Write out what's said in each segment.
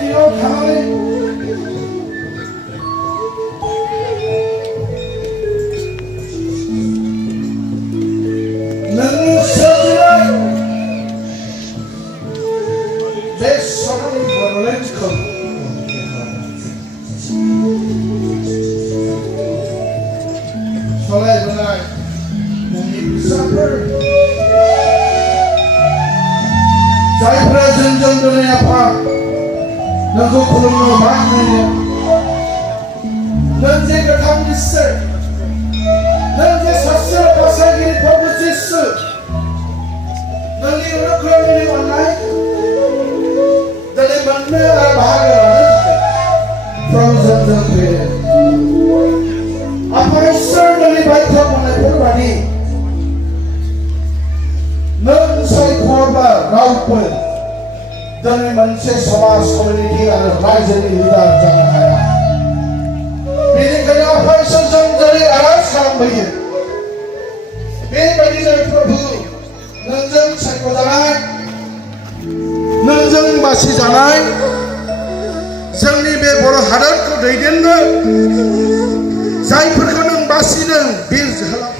दिनाव थानानै नोंनि सोरजिनाय बे समायना बर'लेण्डखौ सालायबोनाय नोंनि फिसाफोर जायफोरा जोंजों दिनै आफा नोंखौ खुलुमनो मान होयो नों जे गोथां इसोर नों जे सासे बासायगिरि प्रभु जिसु नोंनि अनुग्रहनि अननाय दिनै मोननो आरो बाहागो लानो प्रभु जोंजों फैयो आफा इसोर दिनै बायथा बुंनायफोरबादि नों सायख'बा रावबो दिनै मोनसे समाज कमिउनिटि आरो रायजोनि लिडार जानो हाया बेनिखायनो आफा इसोरजों जेरै आरज खालामबोयो बेबायदिनो प्रभु नोंजों सायख'जानाय नोंजों बासिजानाय जोंनि बे बर' हादरखौ दैदेननो जायफोरखौ नों बासिदों बिर जोहोलाव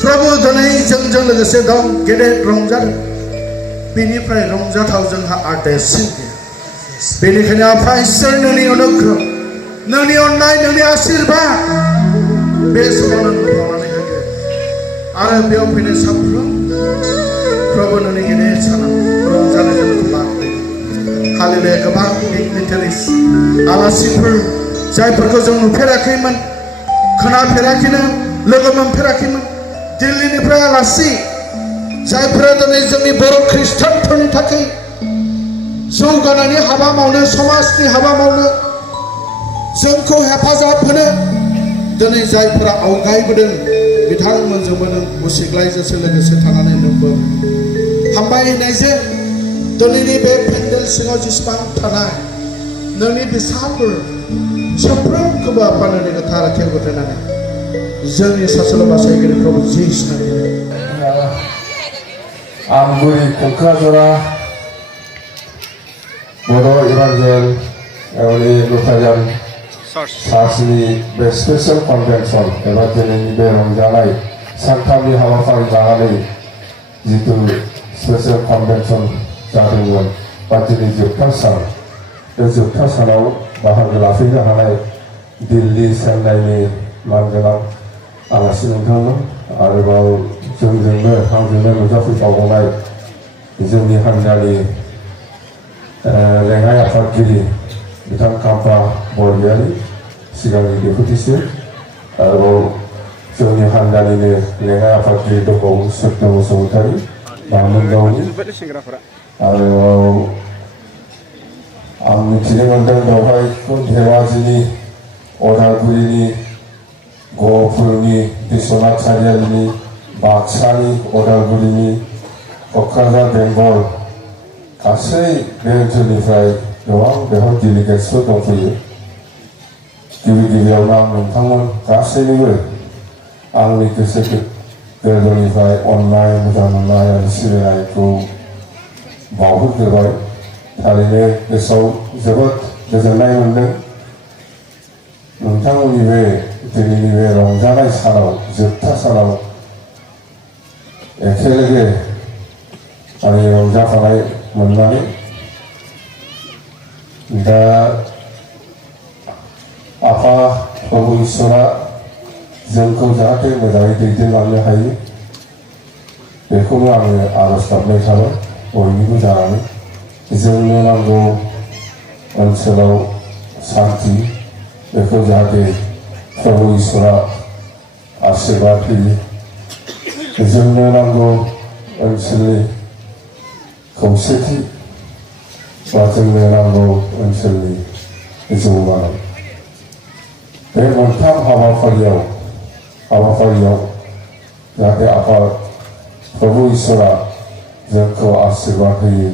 प्रभु दिनै जोंजों लोगोसे दं गेदेर रंजादों बेनिफ्राय रंजाथाव जोंहा आर देरसिन गैया बेनिखायनो आफा इसोर नोंनि अनुग्रह नोंनि अननाय नोंनि आशीर्बाद बे समाव नों बावनानै होयो आरो बेयाव फैनाय साफ्रोम प्रभु नोंनि गेदेर सानाव रंजानाय जोंखौ लाबोयो हालेलुया गोबां डिगनिटारिस आलासिफोर जायफोरखौ जों नुफेराखैमोन खोनाफेराखैमोन लोगो मोनफेराखैमोन दिल्लीनिफ्राय आलासि जायफोरा दिनै जोंनि बर' ख्रिस्टानफोरनि थाखाय जौगानायनि हाबा मावनो समाजनि हाबा मावनो जोंखौ हेफाजाब होनो दिनै जायफोरा आवगायबोदों बिथांमोनजोंबो नों मुसिग्लायजोंसो लोगोसे थानानै नोंबो हामबाय होनायजों दिनैनि बे पेन्डेल सिङाव जेसेबां थानाय नोंनि बिसाफोर साफ्रोमखौबो आफा नोंनि गोथार आथिं गथायनानै जोंनि सासेल' बासायगिरि प्रभु जिसुनि आं बुरि क'क्राझारा बर' इभान्जेल लुथारियान चार्चनि बे स्पेसियेल कनभेनसन एबा दिनैनि बे रंजानाय सानथामनि हाबाफारि लानानै जिथु स्पेसियेल कनभेनसन जादोंमोन बा दिनै जोबथा सान बे जोबथा सानाव बाहागो लाफैनो हानाय दिल्ली चेन्नाइनि मानगोनां आलासि नोंथांमोन आरोबाव आंजोंनो नुजाफैबावनाय जोंनि हान्जानि लेङाइ आफादगिरि बिथां काम्पा बरगयारि सिगांनि डेपुटिसि आरोबाव जोंनि हान्जानिनो लेङाइ आफादगिरि दंबावो सत्य बसुमतारी बामोनगावनि आरोबाव आं मिथिनो मोन्दों बेवहाय धेमाजिनि अदालगुरिनि गहपुरनि बिश्वनाथ सारियालिनि बाक्सानि अदालगुरिनि क'क्राझार बेंगल गासै बे ओनसोलनिफ्राय गोबां बेवहाय डेलिगेट्सफोर दंफैयो गिबियावनो आं नोंथांमोन गासैनोबो आंनि गोसो गोरबोनिफ्राय अननाय मोजां मोननाय आरो सिबिनायखौ बावहरग्रोबाय थारैनो गोसोआव जोबोद गोजोननाय मोन्दों नोंथांमोननि बे दिनैनि बे रंजानाय सानाव जोबथा सानाव एखेलगे आंनि रंजाफानाय मोननानै दा आफा प्रभु इसोरा जोंखौ जाहाथे मोजाङै दैदेनलांनो हायो बेखौनो आङो आरज गाबनाय थाबाय बयनिबो जानानै जोंनो नांगौ ओनसोलाव शान्ति बेखौ जाहाथे प्रभु इसोरा आशीर्बाद होयो जोंनो नांगौ ओनसोलनि खौसेथि बा जोंनो नांगौ ओनसोलनि जौगानाय बे मोनथाम हाबाफारियाव जाहाथे आफा प्रभु इसोरा जोंखौ आशीर्बाद होयो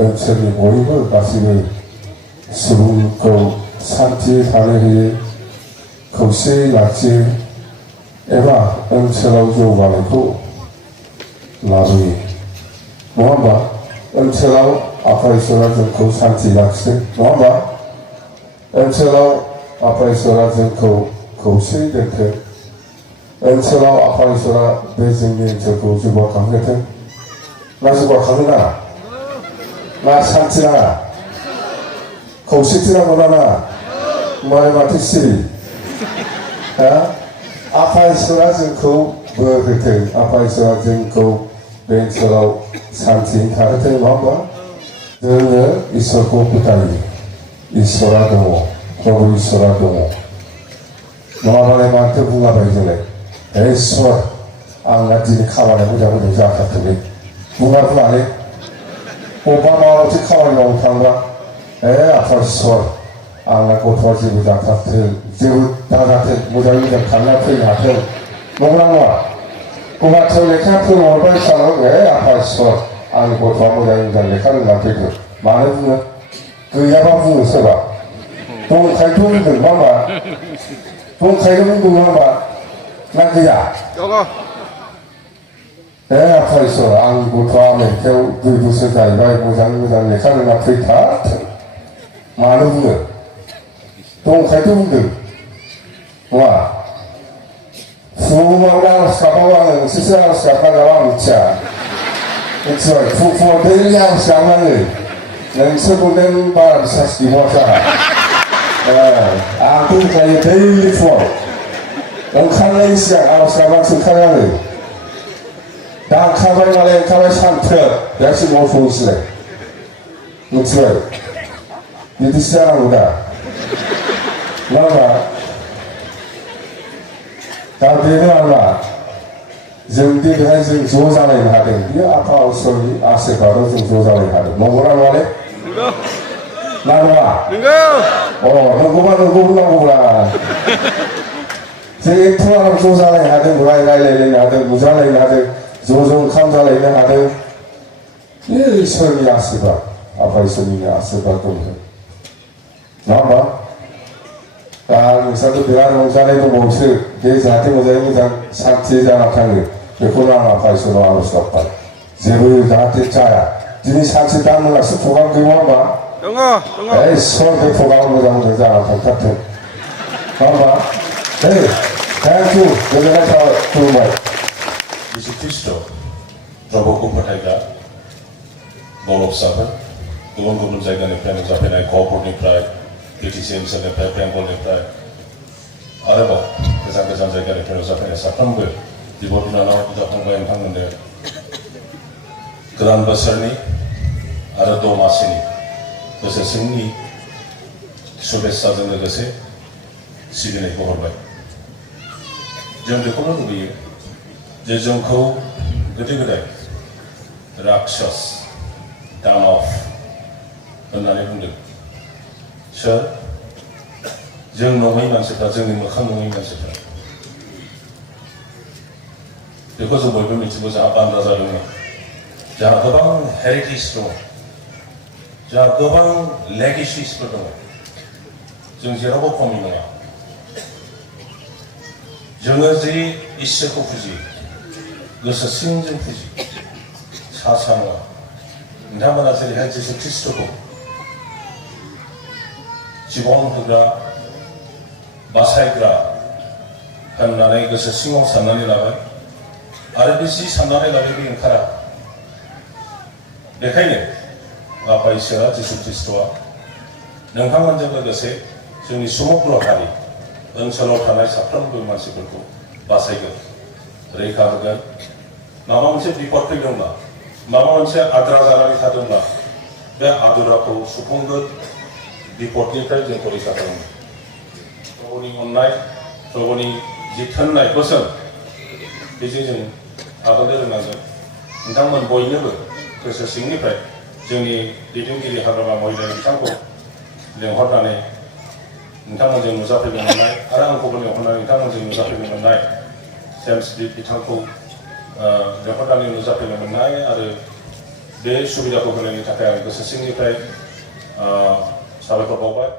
ओनसोलनि बयबो गासैबो सुबुंखौ शान्तियै थानो होयो खौसेयै लाखियो एबा ओनसोलाव जौगानायखौ लाबोयो नङा होमबा ओनसोलाव आफा इसोरा जोंखौ सान्थि लाखिदों नङा होमबा ओनसोलाव आफा इसोरा जोंखौ खौसेयै दोनथों ओनसोलाव आफा इसोरा बे जोंनि ओनसोलखौ जौगाखांहोथों ना जौगाखांनो नाङा ना सान्थि नाङा खौसेथि नांगौ ना नाङा होमबालाय माथो सिरि आफा इसोरा जोंखौ बोर होथों आफा इसोरा जोंखौ बे ओनसोलाव सान्थियै थाहोथों नङा होमबा जोङो इसोरखौ फोथायो इसोरा दङ प्रभु इसोरा दङ नङाबालाय माथो बुंलाबायो जोंलाय इसोर आंना दिनै खामानिया मोजां मोजां जाथारथोंलै बुङालै बबेबा माबा मोनसे खामानि मावनो थांबा आफा इसोर आंना गथ'आ जेबो जाथारथों जेबो दाजाथों मोजाङै मोजां खालामना फैनो हाथों नंगौना नङा गुवाहाटियाव लेखा फोरोंहरबाय सानाव आफा इसोर आंनि गथ'आ मोजाङै मोजां लेखा रोंना फैगोन मानो बुङो गैयाबा बुङो सोरबा दंखायथ' बुंदों नङा होमबा दंखायनो बुंदों नङा होमबा ना गैया आफा इसोर आंनि गथ'आ आमेरिकायाव 2 बोसोर जाहैबाय मोजाङै मोजां लेखा रोंना फैथारथों मानो बुङो दंखायथ' बुंदों नङा फुङावनो आर'ज गाबाबो आङो नोंसोरसो आर'ज गाबना गाबा आं मिथिया मिथिबाय फुङाव दैलि आर'ज गाबो आङो नोंसोरखौ नों बारा बिसास गैबावासो आंथ' होखायो दैलि फुङाव ओंखारनायनि सिगां आर'ज गाबनानैसो ओंखारो आङो दा ओंखारबाय नालाय ओंखारबाय सानथ्रोब बेयावसो न'आव सौहैसिगोन मिथिबाय बिदिसो जानांगौ दा नङा होमबा दा बेनो आरोना जों बेहाय जों ज' जालायनो हादों बेयो आफा इसोरनि आशीर्बादाव जों ज' जालायनो हादों नंगौना नङालै ना नङा नंगौबा नंगौ बुंनांगौब्रा जों एथ' आराम ज' जालायनो हादों रायलायलायनो हादों नुजालायनो हादों ज' ओंखाम जालायनो हादों बे इसोरनि आशीर्बाद आफा इसोरनि आशीर्बाद दं नङा होमबा दा नोंस्राथ' बिराद रंजानाय दंबावोसो बे जाहाथे मोजाङै मोजां सान्थि जाना थाङो बेखौनो आं आफा इसोरनाव आर'ज गाबबाय जेबो जाहाथे जाया दिनै सानसे दा मोनासो प्रग्राम गैया होमबा इसोर बे प्रग्राम मोजां मोजां जाना थांथारथों नङा होमबा थेंक इउ गोजोननाय थाबाय खुलुमबाय जिसु ख्रिस्ट' प्रभुखौ फोथायग्रा बर' फिसाफोर गुबुन गुबुन जायगानिफ्राय नुजाफैनाय गहपुरनिफ्राय बिटिसि ओनसोलनिफ्राय बेंगलनिफ्राय आरोबाव गोजान गोजान जायगानिफ्राय नुजाफैनाय साफ्रोमबो बिब' बिनानाव बिदा फंबाय नोंथांमोननो गोदान बोसोरनि आरो दमासिनि बोसोर सिंनि शुभेच्छाजों लोगोसे सिबिनायखौ हरबाय जों बेखौनो लुबैयो जे जोंखौ गोदो गोदाय राक्षस दानब होननानै बुंदों सोर जों नङै मानसिफ्रा जोंनि मोखां नङै मानसिफ्रा बेखौ जों बयबो मिथिगौ जोंहा बान्दा जादोंमोन जोंहा गोबां हेरिटेज दङ जोंहा गोबां लेगेसिसफोर दङ जों जेरावबो खमि नङा जोङो जे इसोरखौ फुजियो गोसो सिंजों फुजियो सा नङा नोंथांमोना जेरैहाय जिसु ख्रिस्ट'खौ जिबन होग्रा बासायग्रा होननानै गोसो सिङाव साननानै लाबाय आरो बे जि साननानै लाबाय बे ओंखारा बेखायनो आफा इसोरा जिसु ख्रिस्ट'आ नोंथांमोनजों लोगोसे जोंनि समग्र हारि ओनसोलाव थानाय साफ्रोमबो मानसिफोरखौ बासायगोन रैखा होगोन माबा मोनसे बिपद फैदोंब्ला माबा मोनसे आद्रा जानानै थादोंब्ला बे आदुराखौ सुफुंगोन बिपदनिफ्राय जोंखौ रैखा खालामगोन प्रभुनि अननाय प्रभुनि जि थोननाय बोसोन बेजों जों आगानो रोंनांगोन नोंथांमोन बयनोबो गोसो सिंनिफ्राय जोंनि दैदेनगिरि हाग्रामा महिला बिथांखौ लेंहरनानै नोंथांमोनजों नुजाफैनो मोननाय आरो आंखौबो लेंहरनानै नोंथांमोनजों नुजाफैनो मोननाय जेम्स बिथांखौ लेंहरनानै नुजाफैनो मोननाय आरो बे सुबिदाखौ होनायनि थाखाय आं गोसो सिंनिफ्राय साबायखर बावबाय